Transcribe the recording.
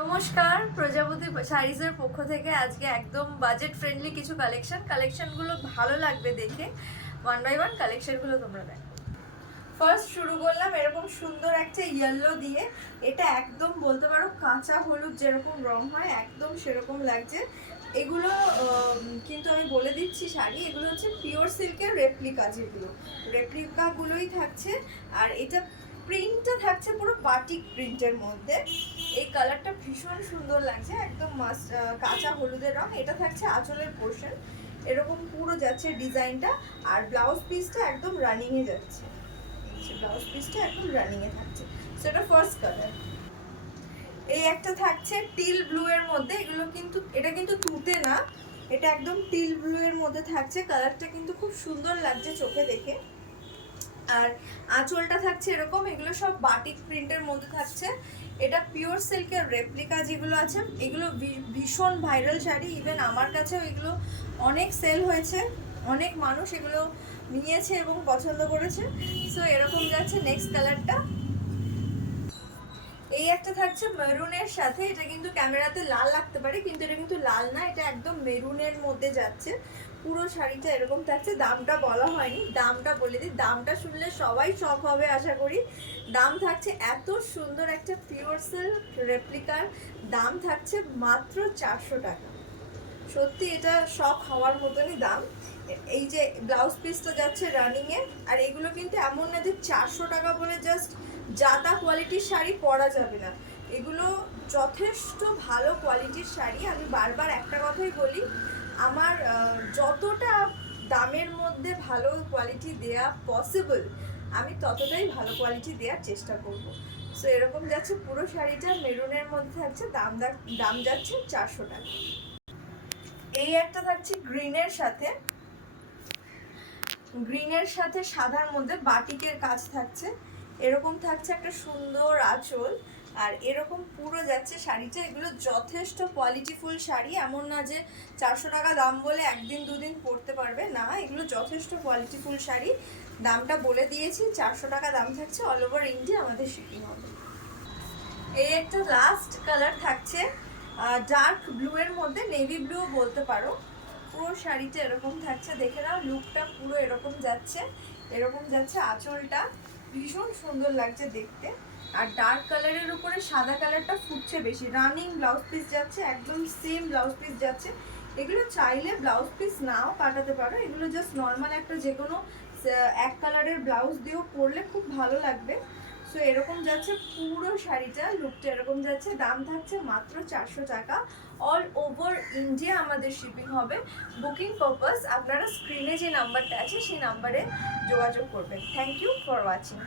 নমস্কার, প্রজাপতি শাড়িজের পক্ষ থেকে আজকে একদম বাজেট ফ্রেন্ডলি কিছু কালেকশনগুলো ভালো লাগবে দেখে। ওয়ান বাই ওয়ান কালেকশনগুলো তোমরা দেখো। ফার্স্ট শুরু করলাম এরকম সুন্দর একটা ইয়েলো দিয়ে। এটা একদম বলতে পারো কাঁচা হলুদ যেরকম রং হয় একদম সেরকম লাগছে। এগুলো কিন্তু আমি বলে দিচ্ছি শাড়ি এগুলো হচ্ছে পিওর সিল্কের রেপ্লিকা, যেগুলো রেপ্লিকাগুলোই থাকছে। আর এটা প্রিন্টটা থাকছে পুরো বাটিক প্রিন্টের মধ্যে। এই কালারটা ভীষণ সুন্দর লাগছে, একদম মাস্ট কাঁচা হলুদের রং। এটা থাকছে আঁচলের পোর্শন, এরকম পুরো যাচ্ছে ডিজাইনটা। আর ব্লাউজ পিসটা একদম রানিংয়ে যাচ্ছে, ব্লাউজ পিসটা একদম রানিংয়ে থাকছে। সেটা ফার্স্ট কালার। এই একটা থাকছে টিল ব্লু এর মধ্যে, এটা কিন্তু তুতে না, এটা একদম টিল ব্লু এর মধ্যে থাকছে। কালারটা কিন্তু খুব সুন্দর লাগছে চোখে দেখে। আর আঁচলটা থাকছে এরকম, এগুলো সব বাটিক প্রিন্টের মধ্যে থাকছে। এটা পিওর সিল্কের রেপ্লিকা যেগুলো আছে, এগুলো ভীষণ ভাইরাল শাড়ি। ইভেন আমার কাছেও এগুলো অনেক সেল হয়েছে, অনেক মানুষ এগুলো নিয়েছে এবং পছন্দ করেছে। সো এরকম যাচ্ছে। নেক্সট কালারটা এই একটা থাকছে মেরুনের সাথে। এটা কিন্তু ক্যামেরাতে লাল লাগতে পারে, কিন্তু এটা কিন্তু লাল না, এটা একদম মেরুনের মধ্যে যাচ্ছে। পুরো শাড়িটা এরকম থাকছে। দামটা বলা হয়নি, দামটা বলে দিই। দামটা শুনলে সবাই শক হবে আশা করি। দাম থাকছে এত সুন্দর একটা পিওর সিল্ক রেপ্লিকার দাম থাকছে মাত্র 400 টাকা। সত্যি এটা শক হওয়ার মতনই দাম। এই যে ব্লাউজ পিসটা যাচ্ছে রানিংয়ে। আর এগুলো কিন্তু এমন না যে 400 টাকা বলে জাস্ট জাতা কোয়ালিটির শাড়ি পরা যাবে না। এগুলো যথেষ্ট ভালো কোয়ালিটির শাড়ি। আমি বারবার একটা কথাই বলি, আমার যতটা দামের মধ্যে ভালো কোয়ালিটি দেয়া পসিবল আমি ততটাই ভালো কোয়ালিটি দেওয়ার চেষ্টা করব। সো এরকম যাচ্ছে পুরো শাড়িটা, মেরুনের মধ্যে থাকছে। দাম যাচ্ছে 400 টাকা। এই একটা থাকছে গ্রিনের সাথে সাদার মধ্যে বাটিকের কাজ থাকছে। এরকম থাকছে একটা সুন্দর আঁচল। আর এরকম পুরো যাচ্ছে শাড়িটা। এগুলো যথেষ্ট কোয়ালিটিফুল শাড়ি, এমন না যে 400 টাকা দাম বলে একদিন দুদিন পরতে পারবে না। এগুলো যথেষ্ট কোয়ালিটিফুল শাড়ি। দামটা বলে দিয়েছি, 400 টাকা দাম থাকছে। অল ওভার ইন্ডিয়া আমাদের শিপিং হবে। এই একটা লাস্ট কালার থাকছে ডার্ক ব্লু এর মধ্যে, নেভি ব্লু বলতে পারো। পুরো শাড়িটা এরকম থাকছে, দেখে নাও। লুকটা পুরো এরকম যাচ্ছে, এরকম যাচ্ছে আঁচলটা। ভীষণ সুন্দর লাগছে দেখতে। আর ডার্ক কালারের উপরে সাদা কালারটা ফুটছে বেশি। রানিং ব্লাউজ পিস যাচ্ছে, একদম সেম ব্লাউজ পিস যাচ্ছে। এগুলো চাইলে ব্লাউজ পিস নাও কাটাতে পারো, এগুলো জাস্ট নর্মাল একটা যে কোনো এক কালারের ব্লাউজ দিয়েও পরলে খুব ভালো লাগবে। সো এরকম যাচ্ছে পুরো শাড়িটা, লুকটা এরকম যাচ্ছে। দাম থাকছে মাত্র 400 টাকা। অল ওভার ইন্ডিয়া আমাদের শিপিং হবে। বুকিং পারপাস আপনারা স্ক্রিনে যে নাম্বারটা আছে সেই নাম্বারে যোগাযোগ করবেন। Thank you for watching.